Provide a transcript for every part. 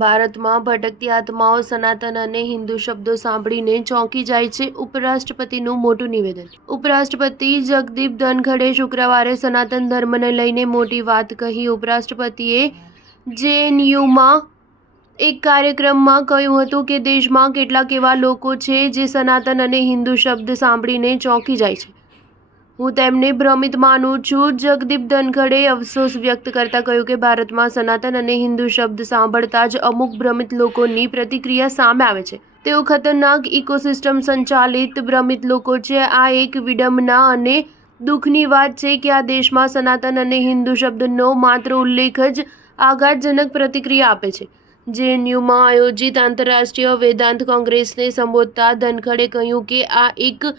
ભારતમાં ભટકતી આત્માઓ સનાતન અને હિન્દુ શબ્દો સાંભળીને ચોંકી જાય છે. ઉપરાષ્ટ્રપતિનું મોટું નિવેદન. ઉપરાષ્ટ્રપતિ જગદીપ ધનખડે શુક્રવારે સનાતન ધર્મને લઈને મોટી વાત કહી. ઉપરાષ્ટ્રપતિએ જેએનયુમાં એક કાર્યક્રમમાં કહ્યું હતું કે દેશમાં કેટલાક એવા લોકો છે જે સનાતન અને હિન્દુ શબ્દ સાંભળીને ચોંકી જાય છે. હું તેમને ભ્રમિત માનું છું. જગદીપ ધનખડે અફસોસ વ્યક્ત કરતા કહ્યું કે ભારતમાં સનાતન અને હિન્દુ શબ્દ સાંભળતા જ અમુક ભ્રમિત લોકોની પ્રતિક્રિયા સામે આવે છે. તેઓ ખતરનાક ઇકોસિસ્ટમ સંચાલિત ભ્રમિત લોકો છે. આ એક વિડંબના અને દુઃખની વાત છે કે આ દેશમાં સનાતન અને હિન્દુ શબ્દનો માત્ર ઉલ્લેખ જ આઘાતજનક પ્રતિક્રિયા આપે છે. જેએનયુમાં આયોજિત આંતરરાષ્ટ્રીય વેદાંત કોંગ્રેસને સંબોધતા ધનખડે કહ્યું કે આ એક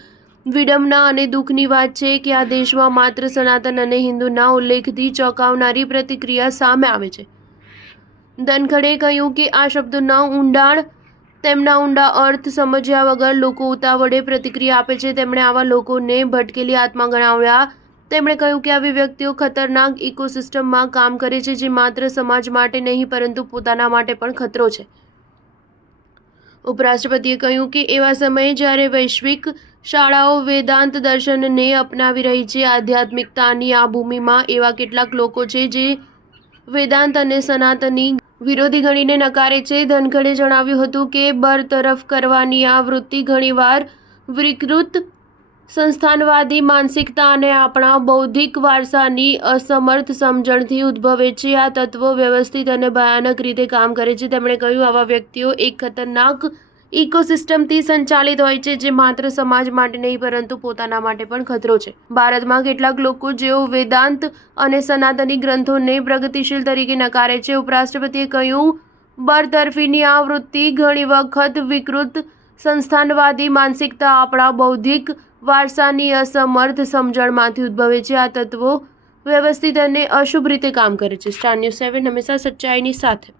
વિડંબના અને દુઃખની વાત છે કે આ દેશમાં માત્ર સનાતન અને હિન્દુના ઉલ્લેખથી ચોંકાવનારી પ્રતિક્રિયા સામે આવે છે. ધનખડે કહ્યું કે આ શબ્દોના ઊંડાણ, તેમના ઊંડા અર્થ સમજ્યા વગર લોકો ઉતાવળે પ્રતિક્રિયા આપે છે. તેમણે આવા લોકોને ભટકેલી આત્મા ગણાવ્યા. તેમણે કહ્યું કે આવી વ્યક્તિઓ ખતરનાક ઇકોસિસ્ટમમાં કામ કરે છે જે માત્ર સમાજ માટે નહીં પરંતુ પોતાના માટે પણ ખતરો છે. ઉપરાષ્ટ્રપતિએ કહ્યું કે એવા સમયે જ્યારે વૈશ્વિક શાળાઓ વેદાંત દર્શનને અપનાવી રહી છે, આધ્યાત્મિકતાની આ ભૂમિમાં એવા કેટલાક લોકો છે જે વેદાંત અને સનાતની વિરોધી ગણીને નકારે છે. ધનખડે જણાવ્યું હતું કે બરતરફ કરવાની આ વૃત્તિ ઘણીવાર વિકૃત સંસ્થાનવાદી માનસિકતા અને આપણા બૌદ્ધિક વારસાની અસમર્થ સમજણથી ઉદ્ભવે છે. આ તત્વો વ્યવસ્થિત અને ભયાનક રીતે કામ કરે છે. તેમણે કહ્યું, આવા વ્યક્તિઓ એક ખતરનાક ઇકોસિસ્ટમથી સંચાલિત હોય છે જે માત્ર સમાજ માટે નહીં પરંતુ પોતાના માટે પણ ખતરો છે. ભારતમાં કેટલાક લોકો જેઓ વેદાંત અને સનાતની ગ્રંથોને પ્રગતિશીલ તરીકે નકારે છે. ઉપરાષ્ટ્રપતિએ કહ્યું, બરતરફીની આ વૃત્તિ ઘણી વખત વિકૃત સંસ્થાનવાદી માનસિકતા, આપણા બૌદ્ધિક વારસાની અસમર્થ સમજણમાંથી ઉદ્ભવે છે. આ તત્વો વ્યવસ્થિત અને અશુભ રીતે કામ કરે છે. સ્ટાર ન્યૂઝ 7 હંમેશા સચ્ચાઈની સાથે.